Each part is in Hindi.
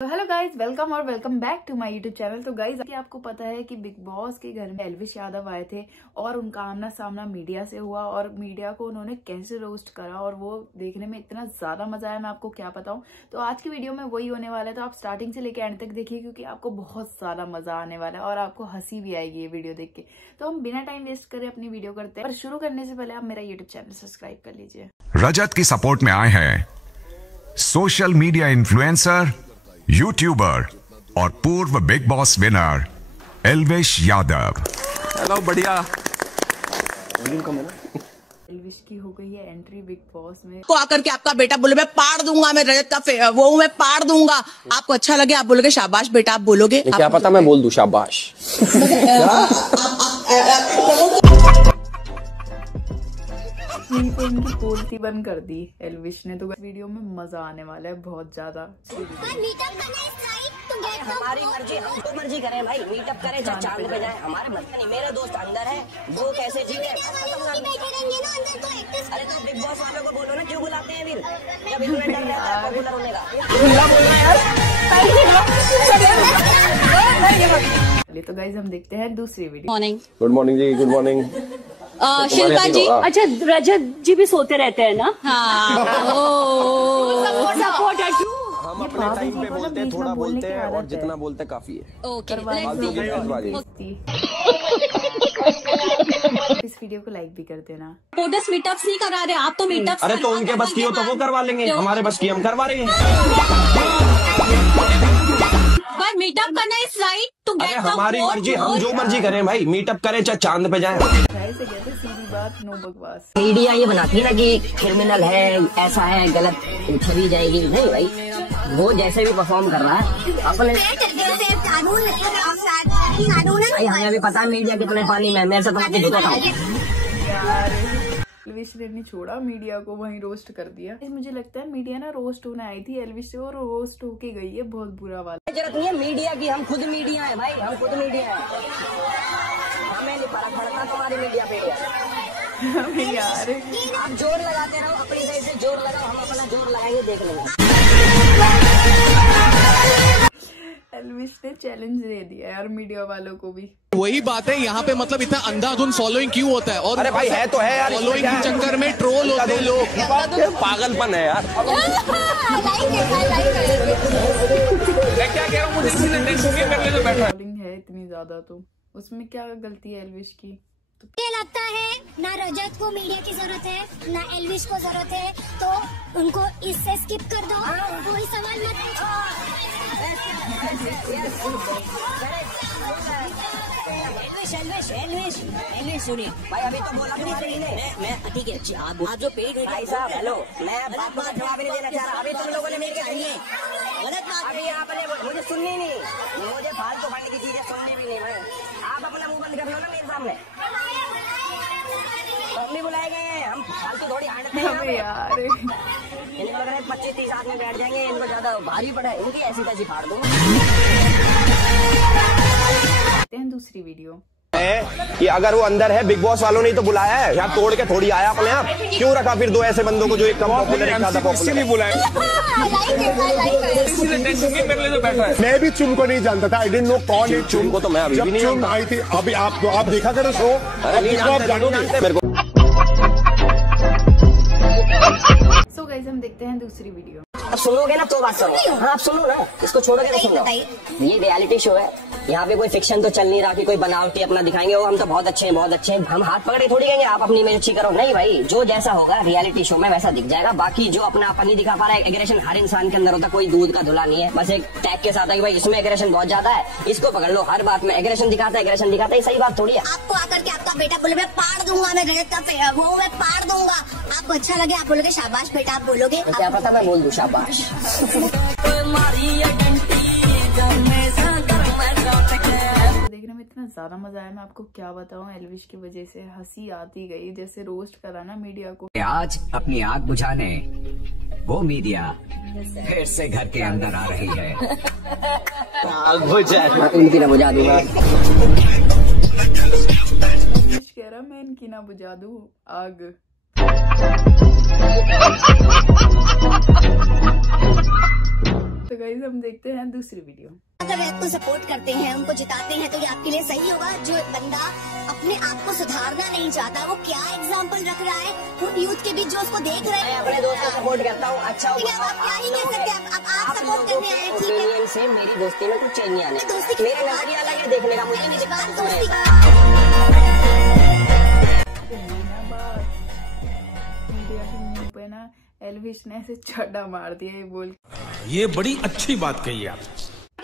तो हेलो गाइज, वेलकम और welcome back to my YouTube channel. तो गाइज आपको पता है कि बिग बॉस के घर में एल्विश यादव आए थे और उनका आमना सामना मीडिया से हुआ और मीडिया को उन्होंने कैसे रोस्ट करा और वो देखने में इतना ज्यादा मजा आया, मैं आपको क्या बताऊं। तो आज की वीडियो में वही होने वाला है, तो आप स्टार्टिंग से लेकर एंड तक देखिए क्योंकि आपको बहुत ज्यादा मजा आने वाला है और आपको हंसी भी आएगी ये वीडियो देख के। तो हम बिना टाइम वेस्ट करे अपनी वीडियो करते हैं, पर शुरू करने से पहले आप मेरा यूट्यूब चैनल सब्सक्राइब कर लीजिए। रजत की सपोर्ट में आए हैं सोशल मीडिया इन्फ्लुएंसर, यूट्यूबर और पूर्व big boss winner Elvish Yadav. Hello, बढ़िया। एल्विश की हो गई है एंट्री बिग बॉस में। को आकर के आपका बेटा बोले मैं पाड़ दूंगा, मैं रजत का वो मैं पाड़ दूंगा। आपको अच्छा लगे आप बोलोगे शाबाश बेटा, आप बोलोगे। क्या पता मैं बोल दूं शाबाश। तो इनकी बोलती बंद कर दी एल्विश ने। तो वीडियो में मजा आने वाला है बहुत ज्यादा। हमारी मर्जी, हम तो मर्जी करें भाई, मीटअप करें चाहे चांद पे जाए, हमारे मत नहीं। मेरे दोस्त अंदर है, वो कैसे जीते अरे तो बिग बॉस वालों को बोलो ना, क्यों बुलाते हैं फिर जब इन्वेंटर रहता है पॉपुलर होने का। तो गाइस हम देखते हैं दूसरी वीडियो। मॉर्निंग। गुड मॉर्निंग जी, गुड मॉर्निंग। शिल्पा जी, अच्छा रजत जी भी सोते रहते हैं ना। हाँ। सपोर्ट है। हम अपने टाइम पे बोलते हैं, थोड़ा बोलते हैं और जितना बोलते हैं काफी है। ओके, इस वीडियो को लाइक भी कर देना। पोडस मीटअप्स नहीं करा रहे आप, तो मीटअप्स। अरे तो उनके बस की हो तो वो करवा लेंगे, हमारे बस की हम करवा रहे हैं। पर मीटअप करना इज राइट टू अरे गेट हमारी मर्जी, हम जो मर्जी करें भाई, मीटअप करें चाहे चांद पे जाए। सीधी बात, नो बकवास। मीडिया ये बनाती है ना कि क्रिमिनल है, ऐसा है, गलत छवि जाएगी। नहीं भाई, वो जैसे भी परफॉर्म कर रहा है अपने भाई, हमें भी पता है मीडिया कितने पानी में। मेरे से तो मैं झुका था। एल्विश ने नहीं छोड़ा मीडिया को, वहीं रोस्ट कर दिया। मुझे लगता है मीडिया ना रोस्ट होने आई थी एल्विश से और रोस्ट होके गई है बहुत बुरा वाला। जरूरत नहीं है मीडिया की, हम खुद मीडिया है भाई, हम खुद मीडिया है। हमें नहीं फर्क पड़ता तुम्हारी मीडिया पे यार। आप जोर लगाते रहो, अपनी साइड से जोर लगाओ, हम अपना जोर लगाएंगे, देख लेंगे। एल्विश ने चैलेंज दे दिया यार मीडिया वालों को भी। वही बात है यहाँ पे, मतलब इतना अंधाधुंध फॉलोइंग क्यों होता है? और अरे भाई है तो है यार, फॉलोइंग के चक्कर में ट्रोल होते हैं लोग। पागलपन है यार। मैं क्या कह रहा हूँ, मुझे किसी ने टेंशन नहीं करने से बैठा है इतनी ज्यादा, तो उसमें क्या गलती है एल्विश की? मुझे लगता है ना रजत को मीडिया की जरूरत है ना एल्विश को जरूरत है, तो उनको इससे स्किप कर दो, कोई सवाल मत पूछो। एल्विश सुनिए भाई, अभी तो बोला मैं ठीक है आप जो पेड भाई साहब। हेलो, मैं बात का जवाब नहीं देना चाह रहा। अभी तुम लोगों ने मेरे गलत बात, अभी आपने मुझे सुननी नहीं, मुझे फालतू फालतू की चीजें सुननी भी नहीं। मैं आप अपना मुंह बंद कर लो ना मेरे सामने। हम नहीं बुलाए गए हैं, हम फालतू थोड़ी हांडते हैं यार। इन्हें लग रहा है 25-30 आदमी बैठ जाएंगे, इनको ज्यादा भारी पड़ा है, इनकी ऐसी तैसी फाड़ दूंगा। दूसरी वीडियो कि अगर वो अंदर है, बिग बॉस वालों ने तो बुलाया है, यहाँ तोड़ के थोड़ी आया अपने आप। क्यों रखा फिर दो ऐसे बंदों को जो एक पॉपुलर, एक ज्यादा पॉपुलर नहीं बुलाया? मैं भी चुम को नहीं जानता था, आई डिडंट नो कौन है चुम को। तो मैं अभी भी नहीं चुम आई थी। अभी आप देखा करो शो। अरे आप जानते मेरे को। सो गाइस हम देखते हैं दूसरी वीडियो। अब सुनोगे ना तो बात सुनो। हाँ आप सुनो ना, इसको छोड़ोगे तो सुनो। ये रियलिटी शो है, यहाँ पे कोई फिक्शन तो चल नहीं रहा कि कोई बनावटी अपना दिखाएंगे वो हम तो बहुत अच्छे हैं, बहुत अच्छे हैं। हम हाथ पकड़े थोड़ी कहेंगे आप अपनी इमेज अच्छी करो। नहीं भाई, जो जैसा होगा रियलिटी शो में वैसा दिख जाएगा। बाकी जो अपना अपन नहीं दिखा पा रहा है, एग्रेशन हर इंसान के अंदर होता है, कोई दूध का धुला नहीं है। बस एक टैग के साथ है कि भाई इसमें एग्रेशन बहुत ज्यादा है, इसको पकड़ लो। हर बात में एग्रेशन दिखाता है, एग्रेशन दिखाता है, सही बात थोड़ी है। आपको आकर के आपका बेटा बोले मैं पाड़ दूंगा, मैं रजत का वो मैं पाड़ दूंगा, आपको अच्छा लगे आप बोलोगे शाबाश बेटा, आप बोलोगे। क्या पता मैं बोल दूं शाबाश। देखने में इतना ज्यादा मजा आया, मैं आपको क्या बताऊं। एल्विश की वजह से हंसी आती गई, जैसे रोस्ट करा ना मीडिया को। आज अपनी आग बुझाने वो मीडिया फिर से घर के अंदर आ रही है। आग बुझा, इनकी ना बुझा दूंगा। कह रहा मैं इनकी ना बुझा दूं आग। तो गाइस हम देखते हैं दूसरी वीडियो। अगर रैप को सपोर्ट करते हैं, उनको जिताते हैं, तो ये आपके लिए सही होगा। जो बंदा अपने आप को सुधारना नहीं चाहता, वो क्या एग्जाम्पल रख रहा है उन यूथ के बीच जो उसको देख रहे हैं। अपने दोस्त को सपोर्ट करता हूँ, अच्छा आप क्या ही कह सकते हैं। अब आप सपोर्ट करने आए, ठीक है। से मेरी दोस्ती में कुछ चेंज नहीं आने। दोस्ती मेरा नजरिया अलग है देखने का, मुझे नहीं दिखता दोस्ती ना एल्विश ने ऐसे छड़ा मार दिया ये बोल। ये बड़ी अच्छी बात कही आप।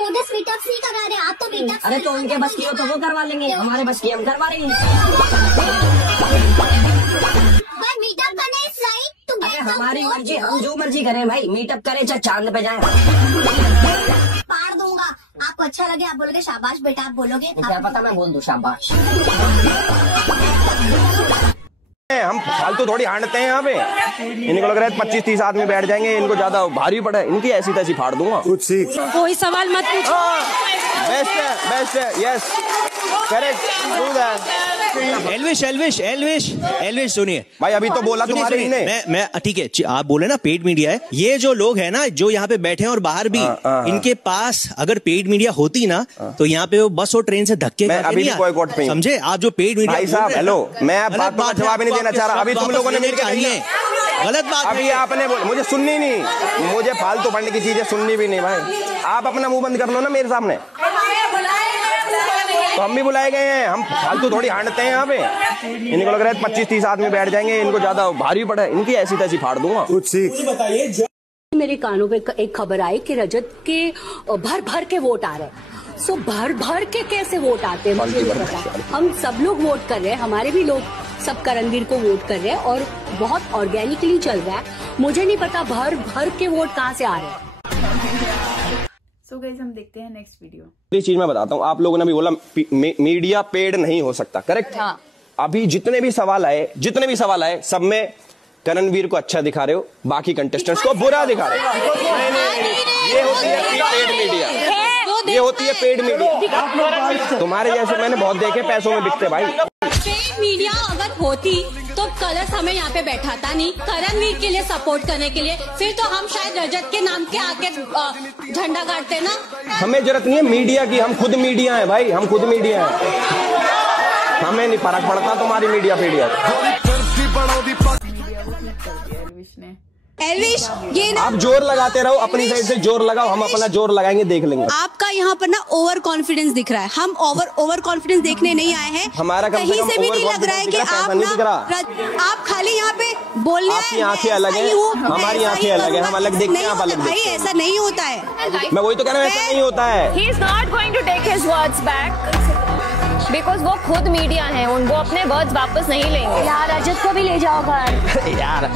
मीटअप नहीं करा रहे आप तो मीटअप। अरे तो उनके बस की हो तो वो करवा लेंगे, हमारे बस की हम करवा रहे हैं। भाई मीटअप करना इज राइट टू गेट। हमारी मर्जी, हम जो मर्जी करें भाई। मीटअप करें चाहे चांद पे जाए। पार दूंगा, आपको अच्छा लगे आप बोलोगे शाबाश बेटा, आप बोलोगे क्या पता मैं बोल दूं शाबाश। हम फालतू थोड़ी हांडते हैं यहाँ पे। इनको लग रहा है 25-30 आदमी बैठ जाएंगे, इनको ज्यादा भारी पड़ा है। इनकी ऐसी तैसी फाड़ दूंगा। कुछ सीख, कोई सवाल मत पूछो। बेस्ट है, yes correct, do that. Elvish सुनिए भाई, अभी तो बोला तुम्हारे ही ने। मैं ठीक है, आप बोले ना पेड मीडिया है। ये जो लोग हैं ना, जो यहाँ पे बैठे हैं और बाहर भी, इनके पास अगर पेड मीडिया होती ना, तो यहाँ पे वो बस और ट्रेन से धक्के समझे आप। जो पेड मीडिया, भाई साहब हेलो, मैं बात का जवाब नहीं देना चाह रहा। अभी तुम लोगों ने मिलकर चाहिए गलत बात। अभी आपने मुझे सुननी नहीं, मुझे फालतू फंड की चीजें सुननी भी नहीं भाई। आप अपना मुंह बंद कर लो ना मेरे सामने। तो हम भी बुलाए गए हैं, हम फालतू थोड़ी हांडते हैं यहाँ पे। इनको लग रहा है 25-30 आदमी बैठ जाएंगे, इनको ज्यादा भारी पड़ा है। इनकी ऐसी तैसी फाड़ दूंगा। कुछ सीख। मेरे कानों पे एक खबर आई कि रजत के भर के वोट आ रहे हैं। सो भर के कैसे वोट आते हैं मुझे नहीं पता। हम सब लोग वोट कर रहे हैं, हमारे भी लोग सब करणवीर को वोट कर रहे हैं और बहुत ऑर्गेनिकली चल रहा है। मुझे नहीं पता भर के वोट कहाँ से आ रहे हैं। सो गाइस हम देखते हैं नेक्स्ट वीडियो। ये चीज मैं बताता हूँ, आप लोगों ने भी बोला मीडिया पेड नहीं हो सकता, करेक्ट। हाँ। अभी जितने भी सवाल आए सब में करणवीर को अच्छा दिखा रहे हो, बाकी कंटेस्टेंट्स को बुरा दिखा रहे हो। नहीं, ये होती है पेड मीडिया, ये होती है पेड मीडिया। तुम्हारे जैसे मैंने बहुत देखे, पैसों में बिकते भाई। पेड मीडिया अगर होती तो कलर्स हमें यहाँ पे बैठाता नहीं, करणवीर के लिए सपोर्ट करने के लिए। फिर तो हम शायद रजत के नाम के आके झंडा गाड़ते ना। हमें जरूरत नहीं है मीडिया की, हम खुद मीडिया है भाई, हम खुद मीडिया है। हमें नहीं फर्क पड़ता तुम्हारी मीडिया पीडिया। एल्विश ये ना, आप जोर लगाते रहो, अपनी साइड से जोर लगाओ, हम अपना जोर लगाएंगे, देख लेंगे। आपका यहाँ पर ना ओवर कॉन्फिडेंस दिख रहा है। हम ओवर कॉन्फिडेंस देखने नहीं आए हैं। हमारा कहीं से भी नहीं लग रहा है कि आप खाली यहाँ पे बोलने। आपकी आंखें अलग है, हमारी आंखें अलग है, हम अलग देखते हैं, आप अलग देखते हैं। ऐसा नहीं होता है, मैं वही तो कह रहा हूँ, ऐसा नहीं होता है। He is not going to take his words back because वो खुद मीडिया है, वो अपने वर्ड्स वापस नहीं लेंगे। यार रजत को भी ले जाओ घर। यार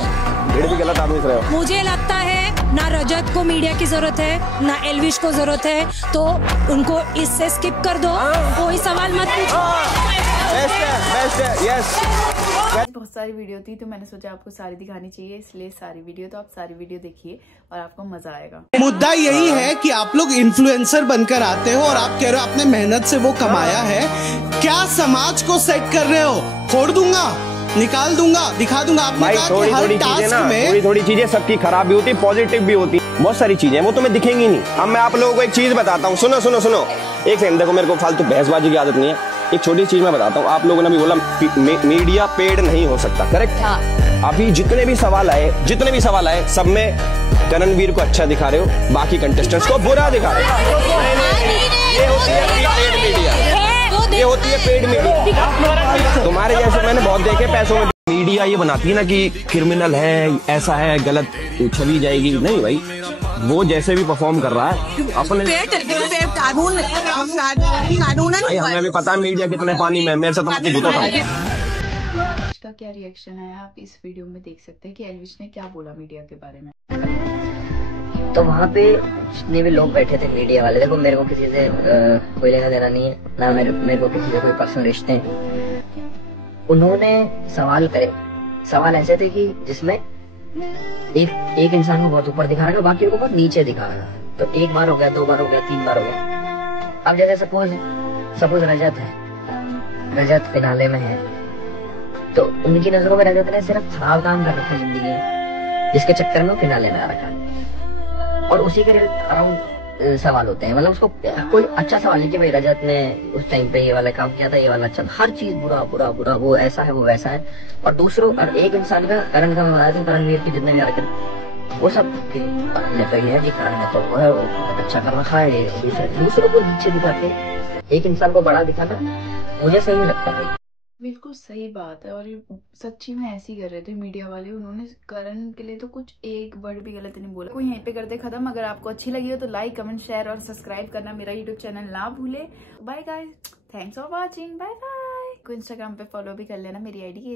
भी गलत आदमी से रहे। मुझे लगता है ना रजत को मीडिया की जरूरत है, ना एल्विश को जरूरत है, तो उनको इससे स्किप कर दो। कोई सवाल मत पूछो। बेस्ट है, यस। बहुत सारी वीडियो थी तो मैंने सोचा आपको सारी दिखानी चाहिए, इसलिए सारी वीडियो। तो आप सारी वीडियो देखिए और आपको मजा आएगा। मुद्दा यही है कि आप लोग इन्फ्लुएंसर बनकर आते हो और आप कह रहे हो आपने मेहनत से वो कमाया है। क्या समाज को सेट कर रहे हो? फोड़ दूंगा, निकाल दूंगा, दिखा दूंगा। आपने कहा कि हर टास्क में थोड़ी चीजें सबकी खराब भी होती, पॉजिटिव भी होती, बहुत सारी चीजें वो तुम्हें दिखेंगी नहीं। अब मैं आप लोगों को एक चीज बताता हूँ, सुनो। एक सेकंड, देखो मेरे को फालतू बहसबाजी की आदत नहीं है। एक छोटी चीज मैं बताता हूँ, आप लोगों ने भी बोला मीडिया पेड नहीं हो सकता, करेक्ट। अभी जितने भी सवाल आए सब में करणवीर को अच्छा दिखा रहे हो, बाकी कंटेस्टेंट्स को बुरा दिखा रहे हो। ये होती है पेड मीडिया, ये होती है पेड मीडिया। तुम्हारे जैसे मैंने बहुत देखे, पैसों में मीडिया ये बनाती है ना कि क्रिमिनल है, ऐसा है, गलत छवि जाएगी। नहीं भाई, वो जैसे भी परफॉर्म कर रहा है अपने हमें भी पता है मीडिया कितने पानी में, मेरे से तो का क्या रिएक्शन है आप इस वीडियो में देख सकते हैं कि एल्विश ने क्या बोला मीडिया के बारे में। तो वहाँ पे जितने भी लोग बैठे थे मीडिया वाले, देखो मेरे को किसी से कोई लेना देना नहीं है, ना मेरे को किसी से कोई पर्सनल रिश्ते हैं। उन्होंने सवाल करे, सवाल ऐसे थे कि जिसमें एक इंसान को बहुत ऊपर दिखाएगा, बाकी को बहुत नीचे दिखाएगा। तो एक बार हो गया, 2 बार हो गया, 3 बार हो गया। अब जैसे सपोज रजत है, रजत फिनाले में है, तो उनकी नजरों में रजत ने सिर्फ खराब काम कर रखा है जिंदगी में, जिसके चक्कर में फिनाले में आ रखा है। और उसी के अराउंड सवाल होते हैं। मतलब उसको कोई अच्छा सवाल नहीं कि भाई रजत ने उस टाइम पे ये वाला काम किया था, ये वाला अच्छा, हर चीज बुरा बुरा बुरा, वो ऐसा है वो वैसा है। और दूसरों और एक इंसान का करण का मैं बताया था, करणवीर की जितने भी हरकत वो सब तो ये है कि करण ने तो वो है अच्छा कर रखा है, दूसरों को नीचे दिखाते एक इंसान को बड़ा दिखाना मुझे सही लगता है। बिल्कुल सही बात है। और ये सच्ची में ऐसे ही कर रहे थे मीडिया वाले। उन्होंने करण के लिए तो कुछ एक वर्ड भी गलत नहीं बोला। कोई यहीं पे करते खत्म। अगर आपको अच्छी लगी हो तो लाइक कमेंट शेयर और सब्सक्राइब करना मेरा यूट्यूब चैनल ना भूले। Bye guys, thanks for watching, bye bye. को इंस्टाग्राम पे फॉलो भी कर लेना मेरी आईडी के